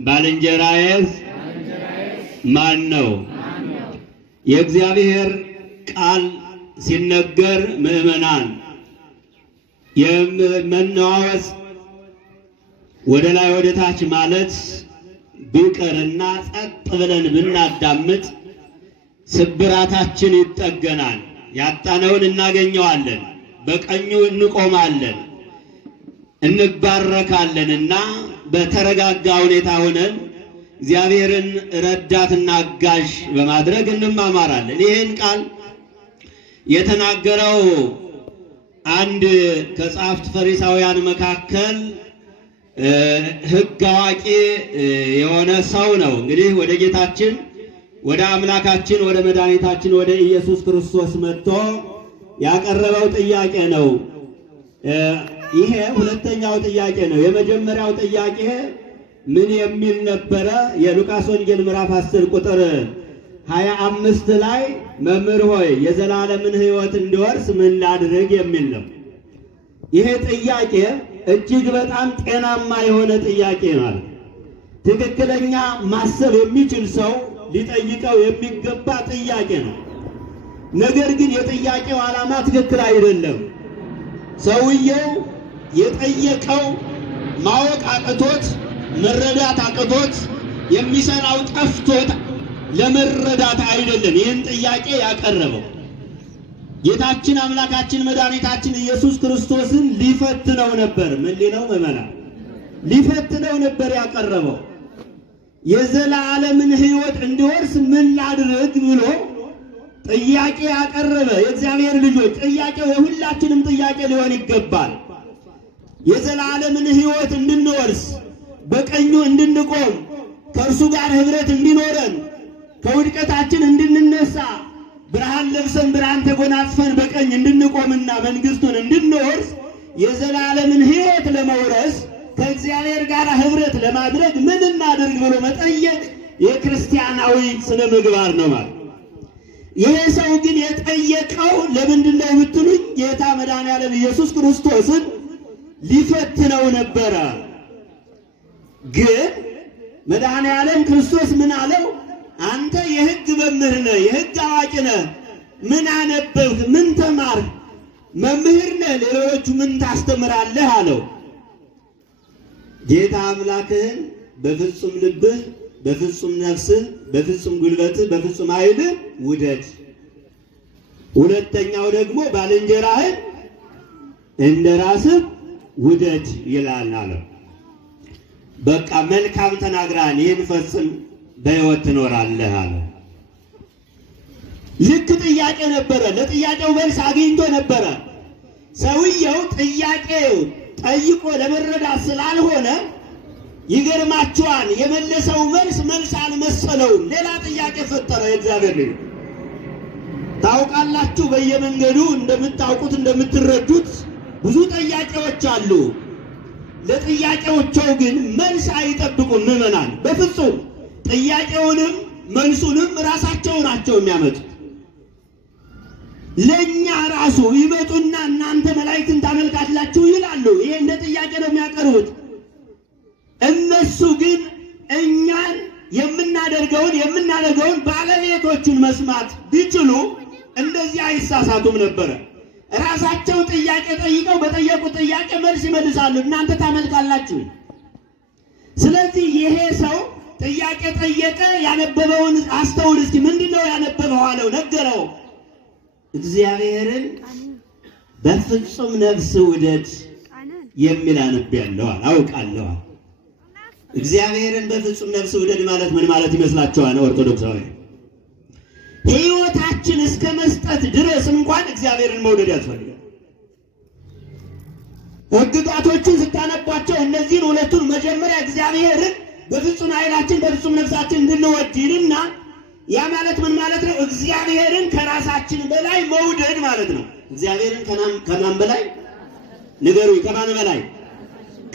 ባልንጀራዬስ ማን ነው? የእግዚአብሔር ቃል ሲነገር ምእመናን የመናወስ ወደ ላይ ወደ ታች ማለት ቢቀርና ጸጥ ብለን ብናዳምጥ ስብራታችን ይጠገናል፣ ያጣነውን እናገኘዋለን፣ በቀኙ እንቆማለን፣ እንባረካለንና በተረጋጋ ሁኔታ ሆነን እግዚአብሔርን ረዳትና አጋዥ በማድረግ እንማማራለን። ይህን ቃል የተናገረው አንድ ከጸሐፍት ፈሪሳውያን መካከል ሕግ አዋቂ የሆነ ሰው ነው። እንግዲህ ወደ ጌታችን ወደ አምላካችን ወደ መድኃኒታችን ወደ ኢየሱስ ክርስቶስ መጥቶ ያቀረበው ጥያቄ ነው። ይሄ ሁለተኛው ጥያቄ ነው። የመጀመሪያው ጥያቄ ምን የሚል ነበረ? የሉቃስ ወንጌል ምዕራፍ 10 ቁጥር 25 ላይ መምህር ሆይ የዘላለምን ሕይወት እንድወርስ ምን ላድርግ የሚል ነው። ይሄ ጥያቄ እጅግ በጣም ጤናማ የሆነ ጥያቄ ማለት ትክክለኛ ማሰብ የሚችል ሰው ሊጠይቀው የሚገባ ጥያቄ ነው። ነገር ግን የጥያቄው ዓላማ ትክክል አይደለም። ሰውየው የጠየቀው ማወቅ አቅቶት መረዳት አቅቶት የሚሰራው ጠፍቶት ለመረዳት አይደለም ይህን ጥያቄ ያቀረበው። ጌታችን አምላካችን መድኃኒታችን ኢየሱስ ክርስቶስን ሊፈትነው ነበር። ምን ሊለው መመና ሊፈትነው ነበር ያቀረበው። የዘላለምን ሕይወት እንዲወርስ ምን ላድርግ ብሎ ጥያቄ ያቀረበ። የእግዚአብሔር ልጆች ጥያቄው የሁላችንም ጥያቄ ሊሆን ይገባል። የዘላለምን ሕይወት እንድንወርስ፣ በቀኙ እንድንቆም፣ ከእርሱ ጋር ኅብረት እንዲኖረን፣ ከውድቀታችን እንድንነሳ፣ ብርሃን ለብሰን ብርሃን ተጎናጽፈን በቀኝ እንድንቆምና መንግሥቱን እንድንወርስ የዘላለምን ሕይወት ለመውረስ ከእግዚአብሔር ጋር ኅብረት ለማድረግ ምን እናድርግ ብሎ መጠየቅ የክርስቲያናዊ ስነ ምግባር ነው ማለት። ይሄ ሰው ግን የጠየቀው ለምንድን ነው የምትሉኝ? ጌታ መድኃኔዓለም ኢየሱስ ክርስቶስን ሊፈትነው ነበረ። ግን መድኃኔዓለም ክርስቶስ ምን አለው? አንተ የሕግ መምህር ነህ፣ የሕግ አዋቂ ነህ፣ ምን አነበብክ? ምን ተማርክ? መምህር ነህ፣ ሌሎቹ ምን ታስተምራለህ አለው። ጌታ አምላክህን በፍጹም ልብህ፣ በፍጹም ነፍስህ፣ በፍጹም ጉልበትህ፣ በፍጹም ኃይልህ ውደድ። ሁለተኛው ደግሞ ባልንጀራህን እንደ ራስህ ውደድ ይላል አለው። በቃ መልካም ተናግራን ይህን ፈጽም በሕይወት ትኖራለህ አለው። ልክ ጥያቄ ነበረ። ለጥያቄው መልስ አግኝቶ ነበረ። ሰውየው ጥያቄው ጠይቆ ለመረዳት ስላልሆነ ይገርማችኋል፣ የመለሰው መልስ አልመሰለውም። ሌላ ጥያቄ ፈጠረ። የእግዚአብሔር ልጅ ታውቃላችሁ፣ በየመንገዱ እንደምታውቁት እንደምትረዱት ብዙ ጥያቄዎች አሉ። ለጥያቄዎቻቸው ግን መልስ አይጠብቁም ምዕመናን በፍጹም። ጥያቄውንም መልሱንም ራሳቸው ናቸው የሚያመጡት። ለኛ ራሱ ይመጡና እናንተ መላእክትን ታመልካላችሁ ይላሉ። ይሄ እንደ ጥያቄ ነው የሚያቀርቡት። እነሱ ግን እኛን የምናደርገውን ባለቤቶቹን መስማት ቢችሉ እንደዚህ አይሳሳቱም ነበረ። ራሳቸው ጥያቄ ጠይቀው በጠየቁት ጥያቄ መልስ ይመልሳሉ። እናንተ ታመልካላችሁ። ስለዚህ ይሄ ሰው ጥያቄ ጠየቀ። ያነበበውን አስተውል እስኪ። ምንድነው ያነበበው አለው፣ ነገረው። እግዚአብሔርን በፍጹም ነፍስ ውደድ የሚል አንብቤያለሁ፣ አውቃለሁ። እግዚአብሔርን በፍጹም ነፍስ ውደድ ማለት ምን ማለት ይመስላችኋል? ኦርቶዶክሳዊ ሕይወታችን እስከ መስጠት ድረስ እንኳን እግዚአብሔርን መውደድ ያስፈልጋል። ሕግጋቶቹን ስታነቧቸው እነዚህን ሁለቱን መጀመሪያ እግዚአብሔርን በፍጹም ኃይላችን በፍጹም ነፍሳችን እንድንወድ ይልና ያ ማለት ምን ማለት ነው? እግዚአብሔርን ከራሳችን በላይ መውደድ ማለት ነው። እግዚአብሔርን ከማን በላይ ንገሩኝ? ከማን በላይ?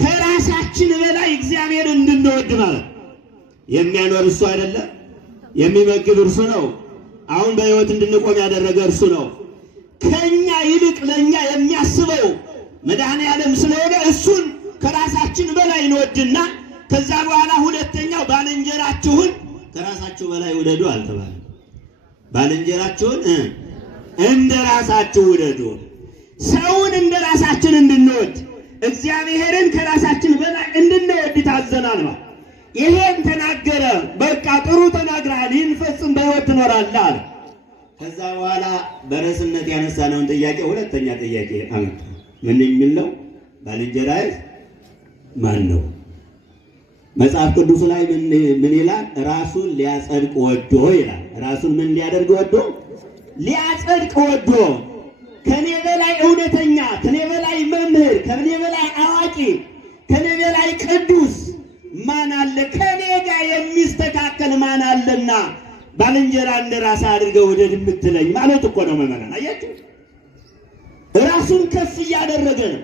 ከራሳችን በላይ እግዚአብሔርን እንድንወድ ማለት። የሚያኖር እሱ አይደለም? የሚመግብ እርሱ ነው። አሁን በሕይወት እንድንቆም ያደረገ እርሱ ነው። ከኛ ይልቅ ለኛ የሚያስበው መድኃኔዓለም ስለሆነ እሱን ከራሳችን በላይ እንወድና ከዛ በኋላ ሁለተኛው ባልንጀራችሁን ከራሳችሁ በላይ ውደዱ አልተባለም። ባልንጀራችሁን እንደ ራሳችሁ ውደዱ። ሰውን እንደ ራሳችን እንድንወድ እግዚአብሔርን ከራሳችን በላይ እንድንወድ ታዘናል። ይሄን ተናገረ። በቃ ጥሩ ተናግረሃል፣ ይህን ፈጽም በሕይወት ትኖራለህ አለ። ከዛ በኋላ በርዕስነት ያነሳነውን ጥያቄ ሁለተኛ ጥያቄ አመጣ። ምን የሚል ነው? ባልንጀራህ ማን ነው? መጽሐፍ ቅዱስ ላይ ምን ይላል? ራሱን ሊያጸድቅ ወዶ ይላል። ራሱን ምን ሊያደርግ ወዶ? ሊያጸድቅ ወዶ። ከኔ በላይ እውነተኛ፣ ከኔ በላይ መምህር፣ ከኔ በላይ አዋቂ፣ ከኔ በላይ ቅዱስ ማን አለ? ከኔ ጋር የሚስተካከል ማን አለና ባልንጀራ እንደ ራስ አድርገው ውደድ የምትለኝ ማለት እኮ ነው። መመረን አያችሁ፣ ራሱን ከፍ እያደረገ ነው።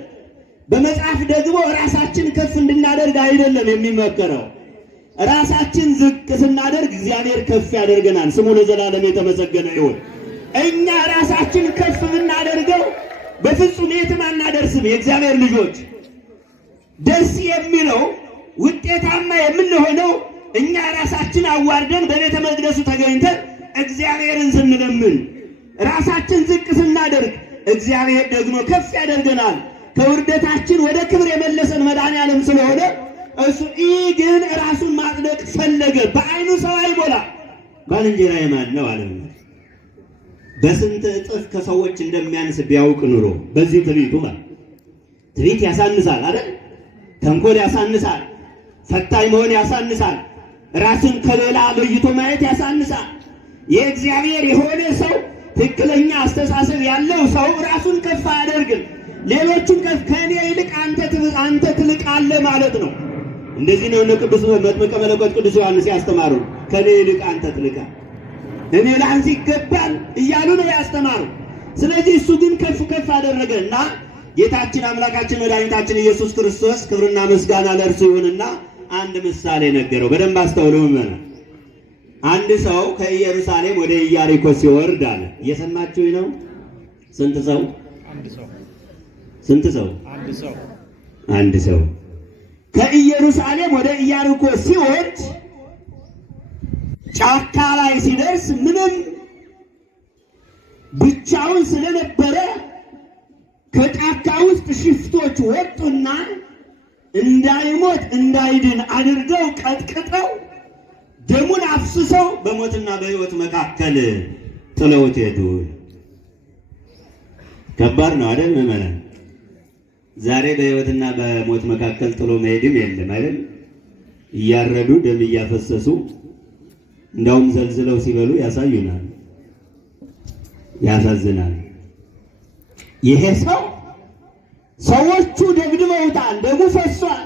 በመጽሐፍ ደግሞ ራሳችን ከፍ እንድናደርግ አይደለም የሚመከረው። ራሳችን ዝቅ ስናደርግ እግዚአብሔር ከፍ ያደርገናል። ስሙ ለዘላለም የተመሰገነ ይሁን። እኛ ራሳችን ከፍ ብናደርገው በፍጹም የትም አናደርስም። የእግዚአብሔር ልጆች ደስ የሚለው ውጤታማ የምንሆነው እኛ ራሳችን አዋርደን በቤተ መቅደሱ ተገኝተን እግዚአብሔርን ስንለምን፣ ራሳችን ዝቅ ስናደርግ እግዚአብሔር ደግሞ ከፍ ያደርገናል። ከውርደታችን ወደ ክብር የመለሰን መድኃኔዓለም ስለሆነ እሱ ግን ራሱን ማጽደቅ ፈለገ። በዓይኑ ሰው አይሞላ። ባልንጀራዬ ማን ነው አለ። በስንት እጥፍ ከሰዎች እንደሚያንስ ቢያውቅ ኑሮ በዚህ ትዕቢቱ ማለት ትዕቢት ያሳንሳል አይደል? ተንኮል ያሳንሳል። ፈታኝ መሆን ያሳንሳል። ራስን ከሌላ ለይቶ ማየት ያሳንሳል። የእግዚአብሔር የሆነ ሰው ትክክለኛ አስተሳሰብ ያለው ሰው ራሱን ከፍ አያደርግም። ሌሎቹን ከፍ ከኔ ይልቅ አንተ ትልቃለህ ማለት ነው። እንደዚህ ነው እነ ቅዱስ መጥምቀ መለኮት ቅዱስ ዮሐንስ ያስተማሩ። ከኔ ይልቅ አንተ ትልቃለህ፣ እኔ ላንተ ይገባል እያሉ ነው ያስተማሩ። ስለዚህ እሱ ግን ከፍ ከፍ አደረገና ጌታችን አምላካችን መድኃኒታችን ኢየሱስ ክርስቶስ ክብርና ምስጋና ለእርሱ ይሁንና አንድ ምሳሌ ነገረው። በደንብ አስተውለው። አንድ ሰው ከኢየሩሳሌም ወደ ኢያሪኮ ሲወርድ አለ። እየሰማችሁ ነው? ስንት ሰው? ስንት ሰው? አንድ ሰው ከኢየሩሳሌም ወደ ኢያሪኮ ሲወርድ ጫካ ላይ ሲደርስ ምንም ብቻውን ስለነበረ ከጫካ ውስጥ ሽፍቶች ወጡና እንዳይሞት እንዳይድን አድርገው ቀጥቅጠው ደሙን አፍስሰው በሞትና በሕይወት መካከል ጥለውት ሄዱ። ከባድ ነው አይደል? ምዕመናን ዛሬ በሕይወትና በሞት መካከል ጥሎ መሄድም የለም አይደል? እያረዱ ደም እያፈሰሱ እንደውም ዘልዝለው ሲበሉ ያሳዩናል። ያሳዝናል። ይሄ ሰው ሰዎቹ ደብድበውታል፣ ደሙ ፈሷል።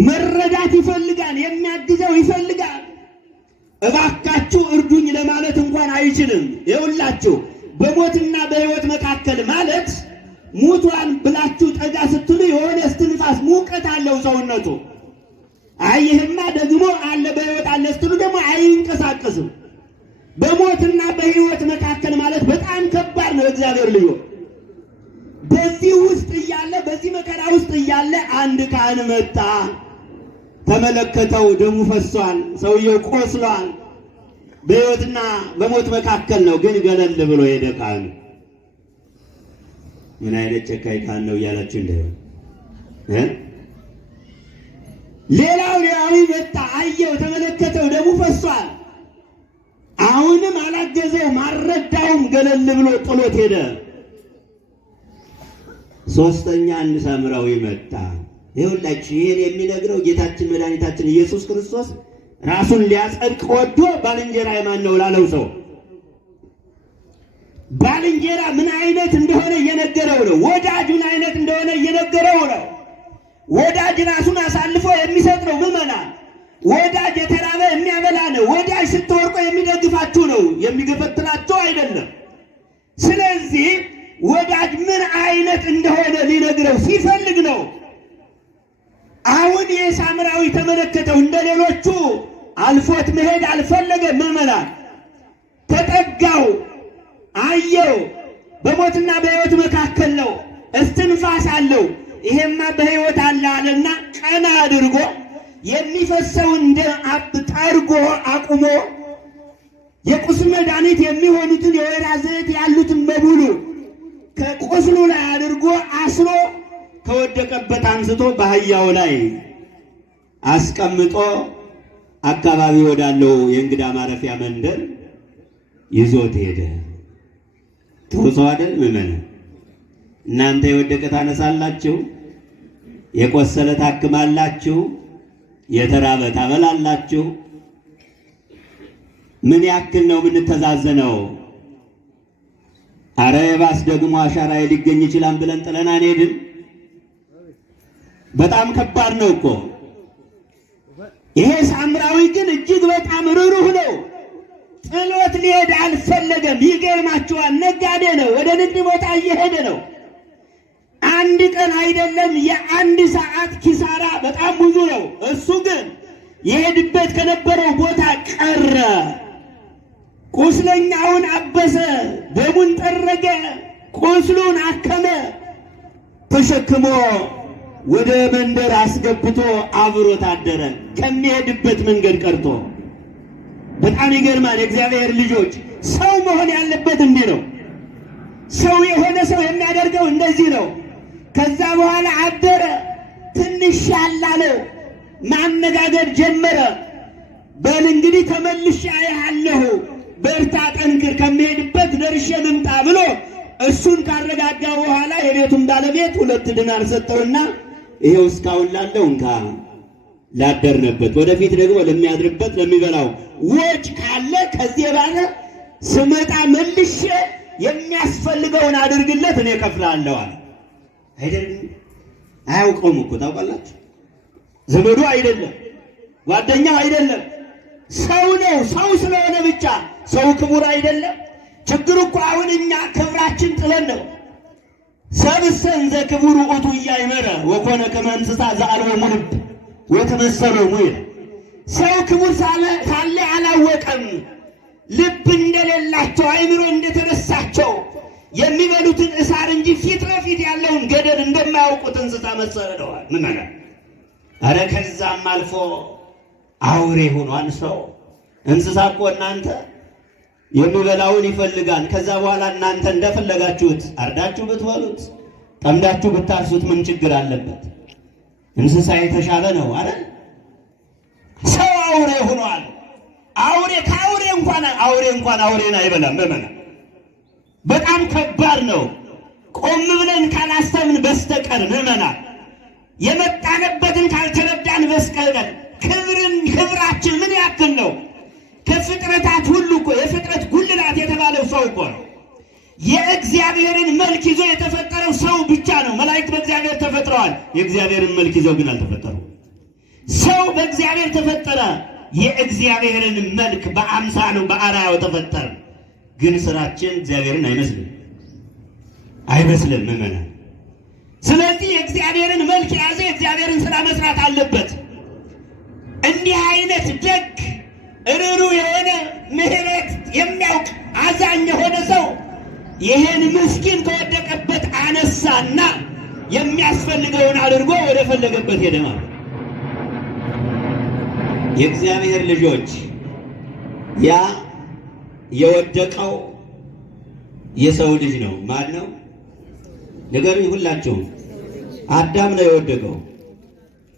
መረዳት ይፈልጋል፣ የሚያግዘው ይፈልጋል። እባካችሁ እርዱኝ ለማለት እንኳን አይችልም። ይኸውላችሁ በሞትና በሕይወት መካከል ማለት ሙቷን ብላችሁ ጠጋ ስትሉ የሆነ እስትንፋስ ሙቀት አለው ሰውነቱ። አይህማ ደግሞ አለ በሕይወት አለ ስትሉ ደግሞ አይንቀሳቀስም። በሞትና በሕይወት መካከል ማለት በጣም ከባድ ነው። እግዚአብሔር ልዩ በዚህ ውስጥ እያለ በዚህ መከራ ውስጥ እያለ አንድ ካህን መጣ። ተመለከተው፣ ደሙ ፈሷል፣ ሰውየው ቆስሏል። በሕይወትና በሞት መካከል ነው፣ ግን ገለል ብሎ ሄደ ካህኑ። ምን አይነት ጨካኝ ካህን ነው እያላችሁ እንደሆነ ሌላው ሌላዊ መጣ፣ አየው፣ ተመለከተው፣ ደሙ ፈሷል። አሁንም አላገዘውም፣ አልረዳውም፣ ገለል ብሎ ጥሎት ሄደ። ሶስተኛ አንድ ሳምራዊ መጣ። ይኸውላችሁ ይሄን የሚነግረው ጌታችን መድኃኒታችን ኢየሱስ ክርስቶስ ራሱን ሊያጸድቅ ወዶ ባልንጀራ ማን ነው ላለው ሰው ባልንጀራ ምን አይነት እንደሆነ እየነገረው ነው። ወዳጅ ምን አይነት እንደሆነ እየነገረው ነው። ወዳጅ ራሱን አሳልፎ የሚሰጥ ነው። ምዕመናን ወዳጅ የተራበ የሚያበላ ነው። ወዳጅ ስትወርቁ የሚደግፋችሁ ነው፣ የሚገፈትራችሁ አይደለም። ስለዚህ ወዳጅ ምን አይነት እንደሆነ ሊነግረው ሲፈልግ ነው። አሁን የሳምራዊ ተመለከተው፣ እንደሌሎቹ አልፎት መሄድ አልፈለገም። ምዕመናን ተጠጋው፣ አየው፣ በሞትና በሕይወት መካከል ነው፣ እስትንፋስ አለው። ይሄማ በሕይወት አለ አለና ቀና አድርጎ የሚፈሰውን ደም ጠርጎ አቁሞ የቁስል መድኃኒት የሚሆኑትን የወይራ ዘይት ያሉትን በሙሉ ከቁስሉ ላይ አድርጎ አስሮ ከወደቀበት አንስቶ በአህያው ላይ አስቀምጦ አካባቢ ወዳለው የእንግዳ ማረፊያ መንደር ይዞት ሄደ። ተውሶ አይደል ምመነ እናንተ የወደቀ ታነሳላችሁ፣ የቆሰለ ታክማላችሁ፣ የተራበ ታበላላችሁ። ምን ያክል ነው የምንተዛዘነው? አረ የባስ ደግሞ አሻራዬ ሊገኝ ይችላል ብለን ጥለን አንሄድም። በጣም ከባድ ነው እኮ። ይሄ ሳምራዊ ግን እጅግ በጣም ርኅሩህ ነው። ጥሎት ሊሄድ አልፈለገም። ይገርማችኋል፣ ነጋዴ ነው፣ ወደ ንግድ ቦታ እየሄደ ነው። አንድ ቀን አይደለም የአንድ ሰዓት ኪሳራ በጣም ብዙ ነው። እሱ ግን የሄድበት ከነበረው ቦታ ቀረ። ቁስለኛውን አበሰ፣ ደሙን ጠረገ፣ ቁስሉን አከመ፣ ተሸክሞ ወደ መንደር አስገብቶ አብሮት አደረ። ከሚሄድበት መንገድ ቀርቶ በጣም ይገርማል። የእግዚአብሔር ልጆች ሰው መሆን ያለበት እንዲህ ነው። ሰው የሆነ ሰው የሚያደርገው እንደዚህ ነው። ከዛ በኋላ አደረ። ትንሽ ያላለው ማነጋገር ጀመረ። በል እንግዲህ ተመልሼ አያለሁ፣ በርታ፣ ጠንክር፣ ከሚሄድበት ደርሼ ልምጣ ብሎ እሱን ካረጋጋ በኋላ የቤቱን ባለቤት 2 ዲናር ሰጠውና ይሄው እስካሁን ላለው እንካ ላደርነበት፣ ወደፊት ደግሞ ለሚያድርበት ለሚበላው ወጭ ካለ ከዚህ ባለ ስመጣ መልሼ የሚያስፈልገውን አድርግለት እኔ እከፍላለሁ አለ። አይደለም አያውቀውም እኮ ታውቃላችሁ። ዘመዱ አይደለም፣ ጓደኛው አይደለም፣ ሰው ነው። ሰው ስለሆነ ብቻ ሰው ክቡር አይደለም። ችግሩ እኮ አሁን እኛ ክብራችን ጥለን ነው። ሰብእሰን ዘክቡር ውእቱ ኢያእመረ ወኮነ ከመ እንስሳ ዘአልቦሙ ልብ ወተመሰሎሙ ይላል። ሰው ክቡር ሳለ አላወቀም፣ ልብ እንደሌላቸው አእምሮ እንደተነሳቸው የሚበሉትን እሳር እንጂ ፊት ለፊት ያለውን ገደል እንደማያውቁት እንስሳ መሰለዋል። ምን ማለት? አረ ከዛም አልፎ አውሬ ሆኗል ሰው። እንስሳ እኮ እናንተ የሚበላውን ይፈልጋል። ከዛ በኋላ እናንተ እንደፈለጋችሁት አርዳችሁ ብትበሉት፣ ጠምዳችሁ ብታርሱት ምን ችግር አለበት? እንስሳ የተሻለ ነው አይደል? ሰው አውሬ ሆኗል። አውሬ ከአውሬ እንኳን አውሬን አይበላም። በጣም ከባድ ነው። ቆም ብለን ካላሰብን በስተቀር ምዕመናን የመጣንበትን ካልተረዳን በስተቀር ክብራችን ምን ያክል ነው? ከፍጥረታት ሁሉ እኮ የፍጥረት ጉልላት የተባለው ሰው እኮ ነው። የእግዚአብሔርን መልክ ይዞ የተፈጠረው ሰው ብቻ ነው። መላእክት በእግዚአብሔር ተፈጥረዋል፣ የእግዚአብሔርን መልክ ይዘው ግን አልተፈጠሩም። ሰው በእግዚአብሔር ተፈጠረ፣ የእግዚአብሔርን መልክ በአምሳሉ በአርአያው ተፈጠረ። ግን ስራችን እግዚአብሔርን አይመስልም ምዕመናን። ስለዚህ የእግዚአብሔርን መልክ የያዘ የእግዚአብሔርን ስራ መስራት አለበት። እንዲህ አይነት ደግ ርኅሩህ የሆነ ምሕረት የሚያውቅ አዛኝ የሆነ ሰው ይህን ምስኪን ከወደቀበት አነሳና የሚያስፈልገውን አድርጎ ወደ ፈለገበት ሄደ ማለት። የእግዚአብሔር ልጆች ያ የወደቀው የሰው ልጅ ነው። ማን ነው? ንገሩኝ ሁላችሁም። አዳም ነው የወደቀው።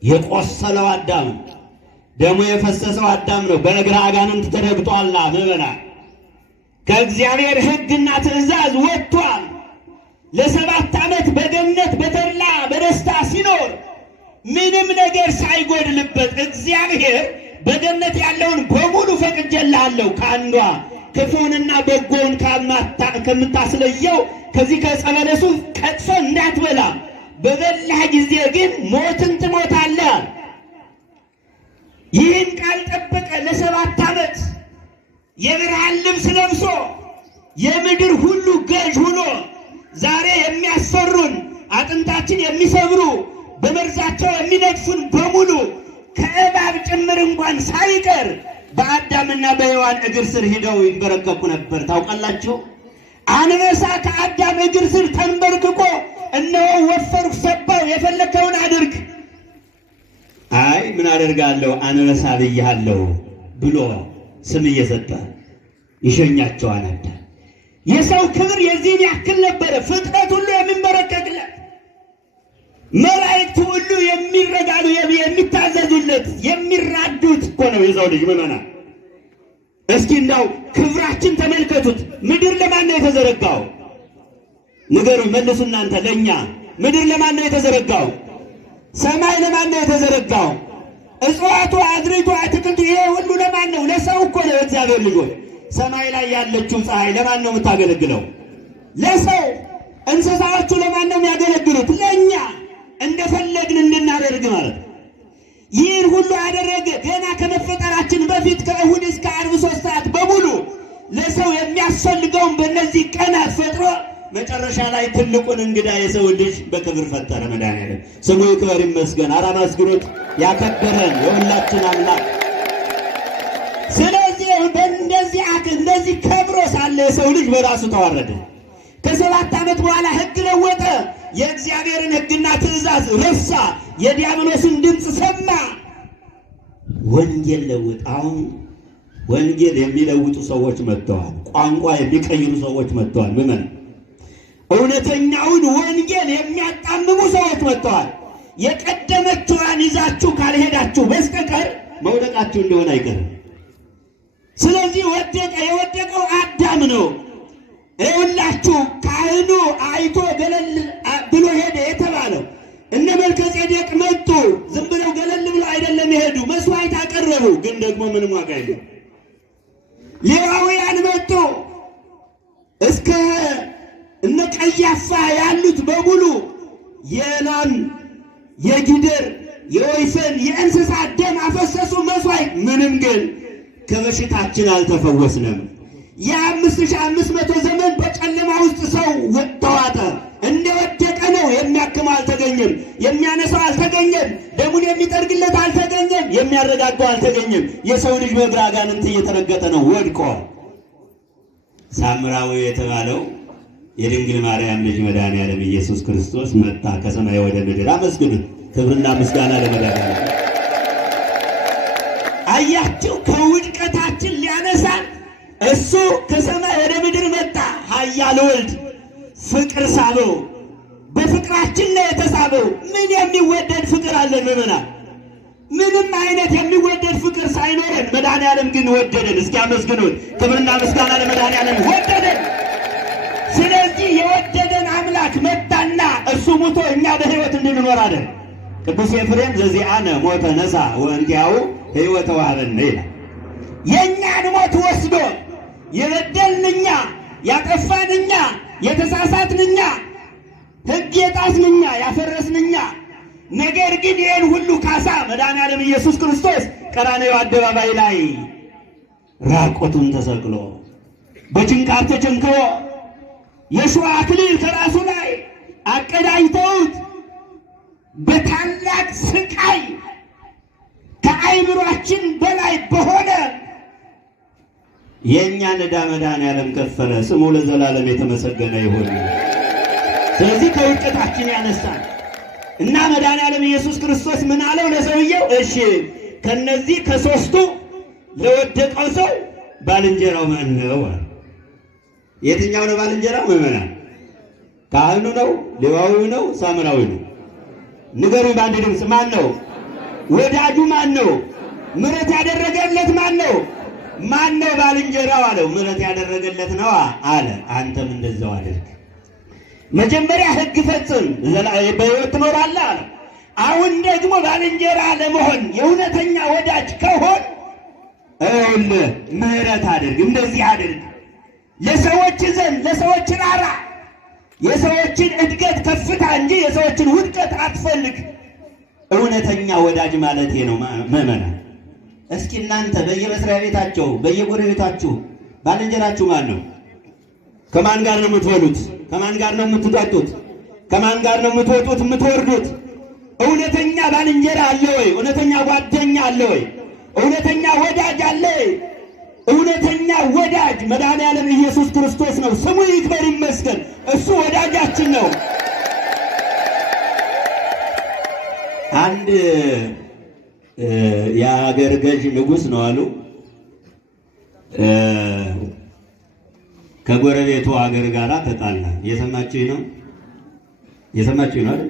የቆሰለው አዳም፣ ደሙ የፈሰሰው አዳም ነው። በእግረ አጋንንት ተረግጧል። ምዕመናን ከእግዚአብሔር ሕግና ትእዛዝ ወጥቷል። ለ7 ዓመት በገነት በተድላ በደስታ ሲኖር ምንም ነገር ሳይጎድልበት እግዚአብሔር በገነት ያለውን በሙሉ ፈቅጄልሃለሁ፣ ከአንዷ ክፉንና በጎውን ከምታስለየው ከዚህ ከዕፀ በለሱ ቀጥፎ እንዳትበላ፣ በበላህ ጊዜ ግን ሞትን ትሞታለህ። ይህን ቃል ጠበቀ። ለ7 ዓመት የብርሃን ልብስ ለብሶ የምድር ሁሉ ገዥ ሆኖ ዛሬ የሚያስፈሩን አጥንታችን የሚሰብሩ በመርዛቸው የሚነድፉን በሙሉ ከእባብ ጭምር እንኳን ሳይቀር በአዳምና በሔዋን እግር ስር ሄደው ይንበረከኩ ነበር። ታውቃላችሁ? አንበሳ ከአዳም እግር ስር ተንበርክኮ እነሆ ወፈርኩ፣ ሰባው፣ የፈለከውን አድርግ፣ አይ ምን አደርጋለሁ አንበሳ ብያለሁ ብሎ ስም እየሰጠ ይሸኛቸዋል። የሰው ክብር የዚህን ያክል ነበረ። ፍጥረት ሁሉ የሚንበረከክለት፣ መላእክቱ ሁሉ የሚረጋሉ የሚታዘዙለት የሚራዱት እኮ ነው የሰው ልጅ ምዕመናን። እስኪ እንዳው ክብራችን ተመልከቱት። ምድር ለማን ነው የተዘረጋው? ንገሩ መልሱ እናንተ ለኛ። ምድር ለማን ነው የተዘረጋው? ሰማይ ለማን ነው የተዘረጋው? እጽዋቱ፣ አዝርዕቱ፣ አትክልቱ ይሄ ሁሉ ለማን ነው? ለሰው እኮ ነው። እግዚአብሔር ልጆች ሰማይ ላይ ያለችው ፀሐይ ለማን ነው የምታገለግለው? ለሰው። እንስሳዎቹ ለማን ነው የሚያገለግሉት? ለኛ እንደፈለግን እንድናደርግ ማለት ነው። ይህን ሁሉ ያደረገ ገና ከመፈጠራችን በፊት ከእሁድ እስከ ዓርብ 3 ሰዓት በሙሉ ለሰው የሚያስፈልገውን በእነዚህ ቀናት ፈጥሮ መጨረሻ ላይ ትልቁን እንግዳ የሰው ልጅ በክብር ፈጠረ። መድኃኒዓለም ስሙ ይክበር ይመስገን። ኧረ አመስግኑት። ያከበረን የሁላችን አምላክ። ስለዚህ እንደዚህ ከብሮ ሳለ የሰው ልጅ በራሱ ተዋረደ። ከ7 ዓመት በኋላ ሕግ ለወጠ። የእግዚአብሔርን ሕግና ትእዛዝ ረሳ። የዲያብሎስን ድምፅ ሰማ። ወንጌል ለውጥ። አሁን ወንጌል የሚለውጡ ሰዎች መጥተዋል። ቋንቋ የሚቀይሩ ሰዎች መጥተዋል። ምን እውነተኛውን ወንጌል የሚያጣምሙ ሰዎች መጥተዋል። የቀደመችዋን ይዛችሁ ካልሄዳችሁ በስተቀር መውደቃችሁ እንደሆነ አይቀርም። ስለዚህ ወደቀ። የወደቀው አዳም ነው። ይኸውላችሁ ካህኑ አይቶ ገለል ብሎ ሄደ የተባለው እነ መልከጼዴቅ መጡ። ዝም ብለው ገለል ብሎ አይደለም የሄዱ፣ መስዋዕት አቀረቡ። ግን ደግሞ ምንም ዋጋ የለም። ሌዋውያን መጡ። እስከ እነ ቀያፋ ያሉት በሙሉ የላም የጊደር የወይፈን የእንስሳት ደም አፈሰሱ መስዋዕት። ምንም ግን ከበሽታችን አልተፈወስንም። የ5500 ዘመን በጨለማ ውስጥ ሰው ተዋጠ። እንደወደቀ ነው። የሚያክመው አልተገኘም፣ የሚያነሳው አልተገኘም፣ ደሙን የሚጠርግለት አልተገኘም፣ የሚያረጋጋው አልተገኘም። የሰው ልጅ በእግረ አጋንንት እየተረገጠ ነው ወድቆ። ሳምራዊ የተባለው የድንግል ማርያም ልጅ መድኃኒዓለም ኢየሱስ ክርስቶስ መጣ ከሰማይ ወደ ምድር። አመስግኑት። ክብርና ምስጋና ለመድኃኒዓለም። አያችሁ፣ ከውድቀታችን ሊያነሳን እሱ ከሰማይ ወደ ምድር መጣ። ኃያል ወልድ ፍቅር ሳበው። በፍቅራችን ነው የተሳበው። ምን የሚወደድ ፍቅር አለን ምዕመናን? ምንም አይነት የሚወደድ ፍቅር ሳይኖረን መድኃኒዓለም ግን ወደደን። እስኪ አመስግኑት። ክብርና ምስጋና ለመድኃኒዓለም። ወደደን። ስለዚህ የወደደን አምላክ መጣና እሱ ሙቶ እኛ በሕይወት እንድንኖር አደረገ። ቅዱስ ኤፍሬም ዘዚአነ ሞተ ነሣ ወእንቲአሁ ሕይወተ ወሀበነ ይላል። የእኛን ሞት ወስዶ የበደልን እኛ፣ ያጠፋን እኛ፣ የተሳሳትን እኛ፣ ሕግ የጣስን እኛ፣ ያፈረስን እኛ፣ ነገር ግን ይህን ሁሉ ካሳ መድኃኒዓለም ኢየሱስ ክርስቶስ ቀራንዮ አደባባይ ላይ ራቆቱን ተሰቅሎ በችንካር ተቸንክሮ የሾህ አክሊል ከራሱ ላይ አቀዳጅተውት በታላቅ ስቃይ ከአይምሯችን በላይ በሆነ የእኛን ዕዳ መድኃኒዓለም ከፈለ። ስሙ ለዘላለም የተመሰገነ ይሁን። ስለዚህ ከውድቀታችን ያነሳን እና መድኃኒዓለም ኢየሱስ ክርስቶስ ምን አለው ለሰውየው? እሺ ከነዚህ ከሦስቱ ለወደቀው ሰው ባልንጀራው ማን ነው? የትኛው ነው ባልንጀራው? ምዕመናን፣ ካህኑ ነው? ሌዋዊው ነው? ሳምራዊ ነው? ንገሩኝ በአንድ ድምፅ። ማን ነው? ወዳጁ ማን ነው? ምሕረት ያደረገለት ማን ነው? ማን ነው ባልንጀራው አለው። ምሕረት ያደረገለት ነው አለ። አንተም እንደዛው አድርግ። መጀመሪያ ሕግ ፈጽም በሕይወት ትኖራለህ አለ። አሁን ደግሞ ባልንጀራ ለመሆን የእውነተኛ ወዳጅ ከሆን ምሕረት አድርግ። እንደዚህ አድርግ። ለሰዎች ዘንድ ለሰዎች ራራ። የሰዎችን እድገት ከፍታ እንጂ የሰዎችን ውድቀት አትፈልግ። እውነተኛ ወዳጅ ማለት ነው ምዕመናን። እስኪ እናንተ በየመስሪያ ቤታቸው በየጎረቤታችሁ ባልንጀራችሁ ማን ነው? ከማን ጋር ነው የምትበሉት? ከማን ጋር ነው የምትጠጡት? ከማን ጋር ነው የምትወጡት የምትወርዱት? እውነተኛ ባልንጀራ አለ ወይ? እውነተኛ ጓደኛ አለ ወይ? እውነተኛ ወዳጅ አለ ወይ? እውነተኛ ወዳጅ መድኃኒዓለም ኢየሱስ ክርስቶስ ነው። ስሙ ይክበር ይመስገን። እሱ ወዳጃችን ነው። አንድ የሀገር ገዥ ንጉሥ ነው አሉ። ከጎረቤቱ ሀገር ጋር ተጣላ። የሰማችሁ ነው? የሰማችሁ ነው አይደል?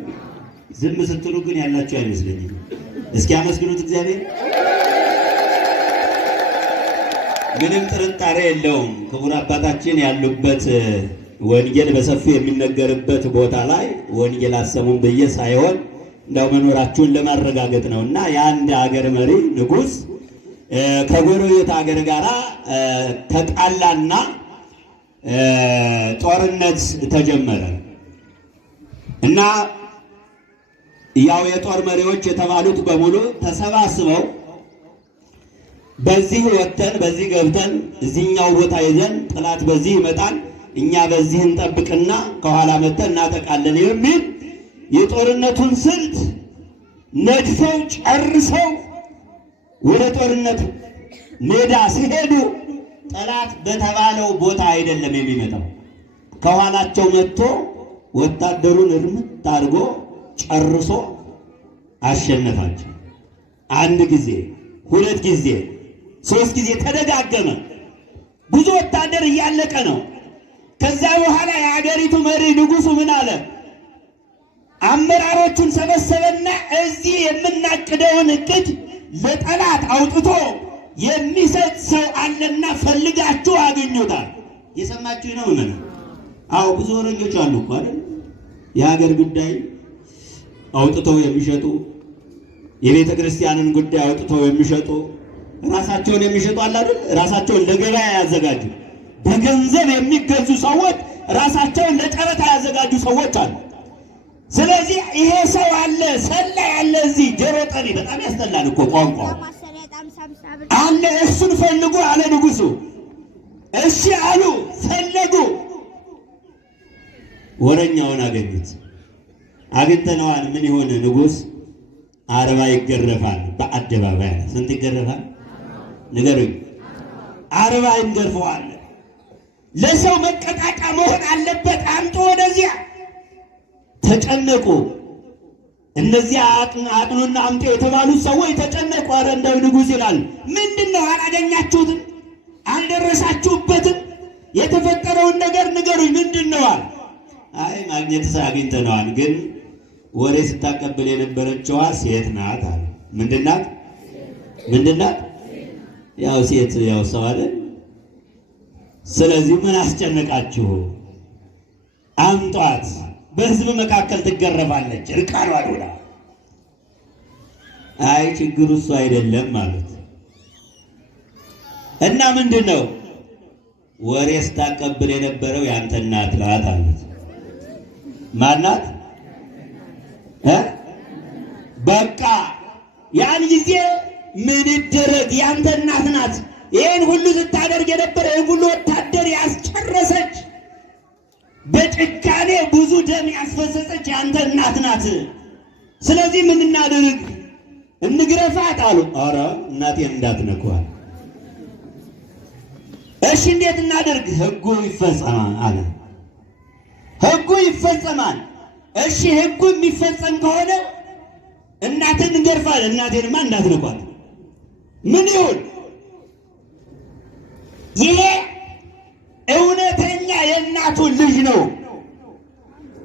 ዝም ስትሉ ግን ያላችሁ አይመስለኝም። እስኪ አመስግኑት እግዚአብሔር። ምንም ጥርጣሬ የለውም ክቡር አባታችን ያሉበት ወንጌል በሰፊው የሚነገርበት ቦታ ላይ ወንጌል አሰሙን ብዬ ሳይሆን እንዳው መኖራችሁን ለማረጋገጥ ነው። እና የአንድ ሀገር መሪ ንጉሥ ከጎረቤት ሀገር ጋር ተጣላና ጦርነት ተጀመረ እና ያው የጦር መሪዎች የተባሉት በሙሉ ተሰባስበው በዚህ ወተን በዚህ ገብተን እዚህኛው ቦታ ይዘን ጥላት በዚህ ይመጣል፣ እኛ በዚህ እንጠብቅና ከኋላ መተን እናጠቃለን የሚል የጦርነቱን ስልት ነድፈው ጨርሰው ወደ ጦርነት ሜዳ ሲሄዱ ጠላት በተባለው ቦታ አይደለም የሚመጣው። ከኋላቸው መጥቶ ወታደሩን እርምት አድርጎ ጨርሶ አሸነፋቸው። አንድ ጊዜ፣ ሁለት ጊዜ፣ ሶስት ጊዜ ተደጋገመ። ብዙ ወታደር እያለቀ ነው። ከዛ በኋላ የሀገሪቱ መሪ ንጉሱ ምን አለ? አመራሮቹን ሰበሰበና እዚህ የምናቅደውን እቅድ ለጠላት አውጥቶ የሚሰጥ ሰው አለና ፈልጋችሁ አገኙታል። የሰማችሁ ነው? ምን? አዎ ብዙ ወረኞች አሉ እኮ አይደል? የሀገር ጉዳይ አውጥተው የሚሸጡ፣ የቤተ ክርስቲያንን ጉዳይ አውጥተው የሚሸጡ፣ ራሳቸውን የሚሸጡ አለ አይደል? ራሳቸውን ለገበያ ያዘጋጁ፣ በገንዘብ የሚገዙ ሰዎች ራሳቸውን ለጨረታ ያዘጋጁ ሰዎች አሉ። ስለዚህ ይሄ ሰው አለ፣ ሰላ ያለ እዚህ ጆሮ ጠቢ፣ በጣም ያስጠላል እኮ ቋንቋ አለ። እሱን ፈልጉ አለ ንጉሱ። እሺ አሉ፣ ፈለጉ። ወረኛውን አገኙት። አግኝተነዋል። ምን ይሆን ንጉሥ? 40 ይገረፋል በአደባባይ። ስንት ይገረፋል? ንገሩኝ። 40 ይገርፈዋል። ለሰው መቀጣጫ መሆን አለበት። አምጦ ወደዚያ ተጨነቁ። እነዚያ አጥኑና አምጤ የተባሉት ሰዎች ተጨነቁ። ኧረ እንደው ንጉሥ ይላል፣ ምንድነው? አላገኛችሁትም? አልደረሳችሁበትም? የተፈጠረውን ነገር ንገሩኝ፣ ምንድነው? አይ ማግኘትስ አግኝተነዋል፣ ግን ወሬ ስታቀብል የነበረችዋ ሴት ናት አለ። ምንድናት? ምንድናት? ያው ሴት፣ ያው ሰው አለ። ስለዚህ ምን አስጨነቃችሁ? አምጧት፣ በሕዝብ መካከል ትገረፋለች እርቃኗን ሆና። አይ ችግሩ እሱ አይደለም ማለት እና ምንድነው? ወሬ ስታቀብል የነበረው ያንተ እናት ናት አሉት። ማናት? በቃ ያን ጊዜ ምን ይደረግ? ያንተ እናት ናት። ይህን ሁሉ ስታደርግ የነበረ ይህን ሁሉ ወታደር ያስጨረሰች፣ በጭካኔ ብዙ ደም ያስፈሰሰች ያንተ እናት ናት። ስለዚህ ምን እናድርግ? እንግረፋት አሉ። ኧረ እናቴን እንዳትነኳል። እሺ እንዴት እናድርግ? ሕጉ ይፈጸማል አለ። ሕጉ ይፈጸማል። እሺ ሕጉ የሚፈጸም ከሆነ እናትን እንገርፋለን። እናቴንማ እንዳትነኳት። ምን ይሁን? ይሄ እውነተኛ የእናቱ ልጅ ነው።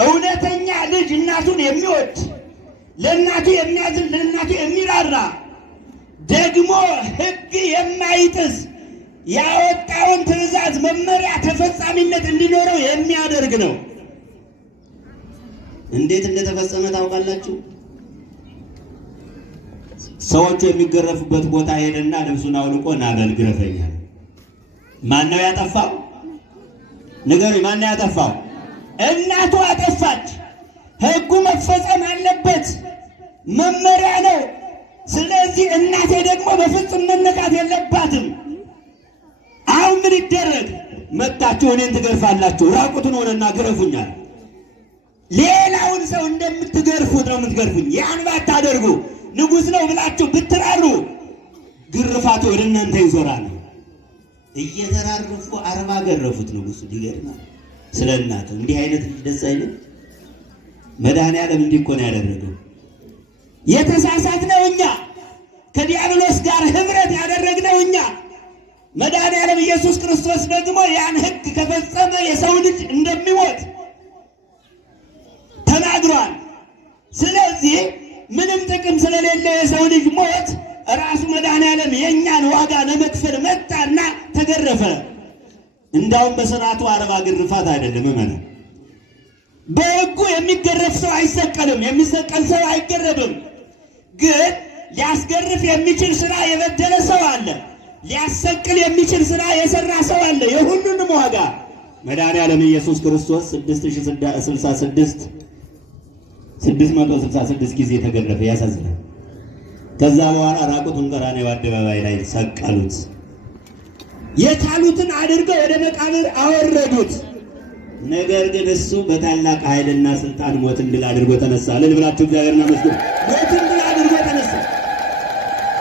እውነተኛ ልጅ እናቱን የሚወድ፣ ለእናቱ የሚያዝን፣ ለእናቱ የሚራራ፣ ደግሞ ሕግ የማይጥስ ያወጣውን ትእዛዝ መመሪያ ተፈጻሚነት እንዲኖረው የሚያደርግ ነው። እንዴት እንደተፈጸመ ታውቃላችሁ? ሰዎቹ የሚገረፉበት ቦታ ሄደና ልብሱን አውልቆ ና በል ግረፈኛ። ማን ነው ያጠፋው? ንገሩኝ፣ ማን ነው ያጠፋው? እናቱ አጠፋች። ሕጉ መፈጸም አለበት፣ መመሪያ ነው። ስለዚህ እናቴ ደግሞ በፍጹም መነካት የለባትም። አሁን ምን ይደረግ? መጣችሁ እኔን ትገርፋላችሁ። ራቁቱን ሆነና ግረፉኛል። ሌላውን ሰው እንደምትገርፉት ነው የምትገርፉኝ። ያን ባታደርጉ ንጉሥ ነው ብላችሁ ብትራሩ ግርፋቱ ወደ እናንተ ይዞራል። እየተራረፉ 40 ገረፉት ንጉሥ። ይገርማል። ስለ እናቱ እንዲህ አይነት ደስ አይልም? መድኃኔዓለም እንዲህ እኮ ነው ያደረገው። የተሳሳትነው እኛ ከዲያብሎስ ጋር ህብረት ያደረግነው እኛ። መድኃኔዓለም ኢየሱስ ክርስቶስ ደግሞ ያን ሕግ ከፈጸመ የሰው ልጅ እንደሚሞት ተናግሯል። ስለዚህ ምንም ጥቅም ስለሌለ የሰው ልጅ ሞት ራሱ መድኃኔዓለም የእኛን ዋጋ ለመክፈል መጣና ተገረፈ። እንዳውም በሥርዓቱ 40 ግርፋት አይደለም ማለት በሕጉ የሚገረፍ ሰው አይሰቀልም፣ የሚሰቀል ሰው አይገረፍም። ግን ሊያስገርፍ የሚችል ስራ የበደለ ሰው አለ፣ ሊያሰቅል የሚችል ስራ የሰራ ሰው አለ። የሁሉንም ዋጋ መድኃኔዓለም ኢየሱስ ክርስቶስ 666 ጊዜ ተገረፈ። ያሳዝናል። ከዛ በኋላ ራቁቱን ቀራንዮ አደባባይ ላይ ሰቀሉት። የቻሉትን አድርገው ወደ መቃብር አወረዱት። ነገር ግን እሱ በታላቅ ኃይልና ስልጣን ሞትን ድል አድርጎ ተነሳ። እልል ብላችሁ እግዚአብሔርን አመስግኑ። ሞትን ድል አድርጎ ተነሳ።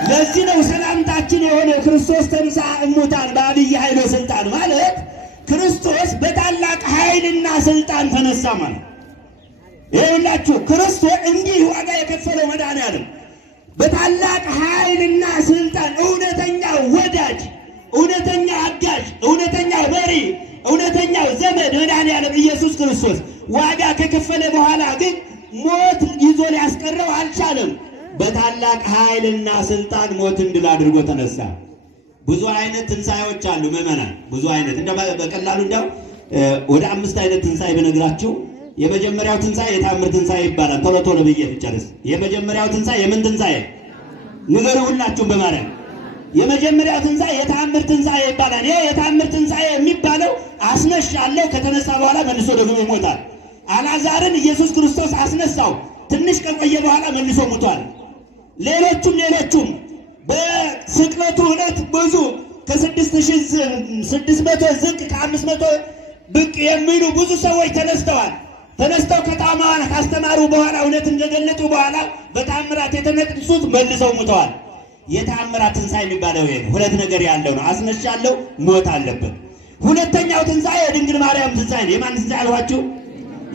ለዚህ ነው ሰላምታችን የሆነ ክርስቶስ ተንሥአ እሙታን በዐቢይ ኃይል ወሥልጣን ማለት ክርስቶስ በታላቅ ኃይልና ስልጣን ተነሳ ማለት። ይኸውላችሁ ክርስቶስ እንዲህ ዋጋ የከፈለው መድኃኔዓለም በታላቅ ኃይልና ስልጣን እውነተኛ ወዳጅ፣ እውነተኛ አጋዥ፣ እውነተኛ መሪ፣ እውነተኛው ዘመድ መድኃኔዓለም ኢየሱስ ክርስቶስ ዋጋ ከከፈለ በኋላ ግን ሞት ይዞ ሊያስቀረው አልቻለም። በታላቅ ኃይልና ስልጣን ሞትን ድል አድርጎ ተነሳ። ብዙ አይነት ትንሣኤዎች አሉ ምዕመናን፣ ብዙ አይነት በቀላሉ እንደው ወደ 5 አይነት ትንሣኤ በነግራችሁ። የመጀመሪያው ትንሣኤ የታምር ትንሣኤ ይባላል። ቶሎ ቶሎ ብዬ ልጨርስ። የመጀመሪያው ትንሣኤ የምን ትንሣኤ ንገሩ ሁላችሁም በማርያም። የመጀመሪያው ትንሣኤ የታምር ትንሣኤ ይባላል። ይሄ የታምር ትንሣኤ የሚባለው አስነሻለሁ ከተነሳ በኋላ መልሶ ደግሞ ይሞታል። አልዓዛርን ኢየሱስ ክርስቶስ አስነሳው። ትንሽ ከቆየ በኋላ መልሶ ሙቷል። ሌሎቹም በስቅለቱ ዕለት ብዙ ከ6600 ዝቅ ከ500 ብቅ የሚሉ ብዙ ሰዎች ተነስተው ከጣማዋን ካስተማሩ በኋላ እውነትን ከገለጡ በኋላ በታምራት የተነሱት መልሰው ሙተዋል። የታምራት ትንሣኤ የሚባለው ይሄ ነው። ሁለት ነገር ያለው ነው። አስነሻለሁ፣ ሞት አለበት። ሁለተኛው ትንሣኤ የድንግል ማርያም ትንሣኤ ነው። የማን ትንሣኤ አልኋችሁ?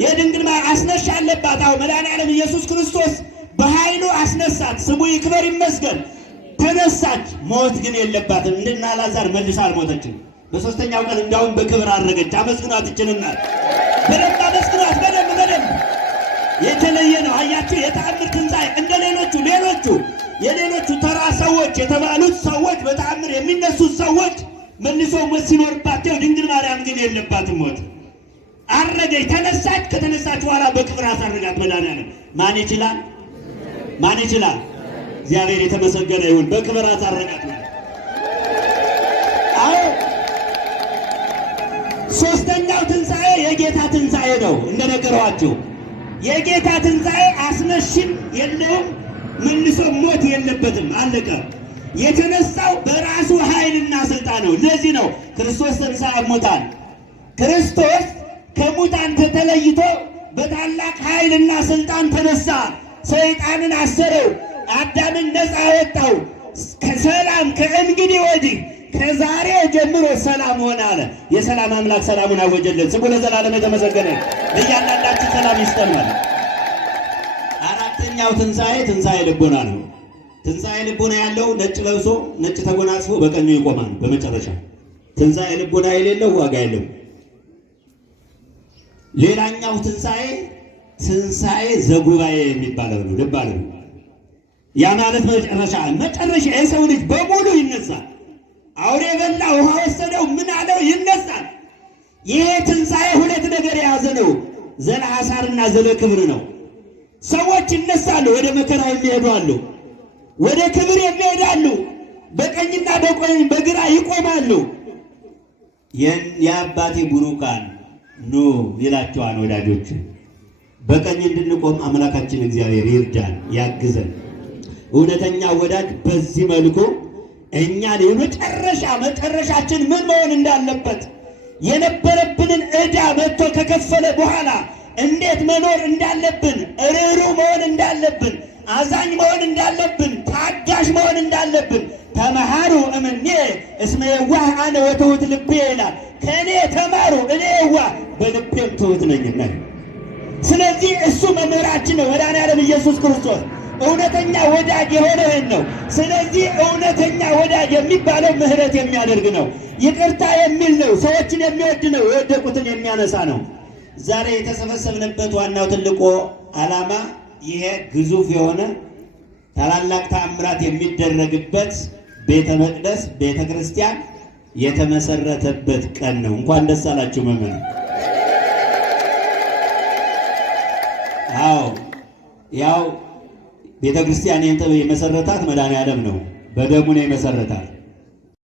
የድንግል ማርያም አስነሻ አለባት። አዎ መድኃኔዓለም ኢየሱስ ክርስቶስ በኃይሉ አስነሳት። ስሙ ይክበር ይመስገን። ተነሳች። ሞት ግን የለባትም። እንደና አልዓዛር መልሳ አልሞተችም። በሶስተኛው ቀን እንዳውም በክብር አረገች። አመስግኗት ይችላል። በደንብ አመስግኗት። በደንብ የተለየ ነው። አያችሁ የተአምር ትንሣኤ እንደ የሌሎቹ ተራ ሰዎች የተባሉት ሰዎች በተአምር የሚነሱት ሰዎች መልሶ ሞት ሲኖርባቸው፣ ድንግል ማርያም ግን የለባትም ሞት። አረገች፣ ተነሳች። ከተነሳች በኋላ በክብር አሳረጋት መድኃኔዓለም። ማን ይችላል? እግዚአብሔር የተመሰገነ ይሁን። በክብር አሳረጋት ማለት። አዎ ሶስተኛው ትንሣኤ የጌታ ትንሣኤ ነው። እንደነገሯችሁ የጌታ ትንሣኤ አስነሽም የለውም፣ መልሶ ሞት የለበትም። አለቀ። የተነሳው በራሱ ኃይልና ስልጣን ነው። ለዚህ ነው ክርስቶስ ተንሥአ እሙታን። ክርስቶስ ከሙታን ተለይቶ በታላቅ ኃይልና ስልጣን ተነሳ። ሰይጣንን አሰረው፣ አዳምን ነፃ ወጣው። ከሰላም ከእንግዲህ ወዲህ ከዛሬ ጀምሮ ሰላም ሆነ አለ። የሰላም አምላክ ሰላሙን አወጀልን። ስሙ ለዘላለም የተመሰገነ። ለእያንዳንዳችን ሰላም ይስጠናል። አራተኛው ትንሣኤ ልቦና ነው። ትንሣኤ ልቦና ያለው ነጭ ለብሶ ነጭ ተጎናጽፎ በቀኙ ይቆማል። በመጨረሻ ትንሣኤ ልቦና የሌለው ዋጋ የለው። ሌላኛው ትንሣኤ ዘጉባኤ የሚባለው ነው። ልብ አለ። ያ ማለት መጨረሻ የሰው ልጅ በሙሉ ይነሳል። አውሬ በላ ውሃ ወሰደው ምን አለው ይነሳል። ይሄ ትንሣኤ ሁለት ነገር የያዘ ነው። ዘለሐሳርና ዘለክብር ነው። ሰዎች ይነሳሉ፣ ወደ መከራ የሚሄዱ አሉ፣ ወደ ክብር የሚሄዳሉ፣ በቀኝና በግራ ይቆማሉ። የአባቴ ቡሩካን ኑ ይላቸዋል ወዳጆች። በቀኝ እንድንቆም አምላካችን እግዚአብሔር ይርዳን፣ ያግዘን። እውነተኛ ወዳጅ በዚህ መልኩ እኛን መጨረሻችን ምን መሆን እንዳለበት የነበረብንን ዕዳ መጥቶ ከከፈለ በኋላ እንዴት መኖር እንዳለብን፣ ርኅሩህ መሆን እንዳለብን፣ አዛኝ መሆን እንዳለብን፣ ታጋሽ መሆን እንዳለብን ተመሃሩ እምኔ እስመ የዋህ አነ ወትሑት ልቤ ይላል። ከእኔ ተማሩ እኔ የዋህ በልቤም ትሑት ነኝና። ስለዚህ እሱ መምህራችን ነው መድኃኔዓለም ኢየሱስ ክርስቶስ። እውነተኛ ወዳጅ የሆነህን ነው። ስለዚህ እውነተኛ ወዳጅ የሚባለው ምሕረት የሚያደርግ ነው፣ ይቅርታ የሚል ነው፣ ሰዎችን የሚወድ ነው፣ የወደቁትን የሚያነሳ ነው። ዛሬ የተሰበሰብንበት ዋናው ትልቁ ዓላማ ይሄ ግዙፍ የሆነ ታላላቅ ተአምራት የሚደረግበት ቤተ መቅደስ ቤተ ክርስቲያን የተመሰረተበት ቀን ነው። እንኳን ደስ አላችሁ መምህራን። አዎ ያው ቤተ ክርስቲያን የመሰረታት መድኃኔዓለም ነው። በደሙ ነው የመሰረታት።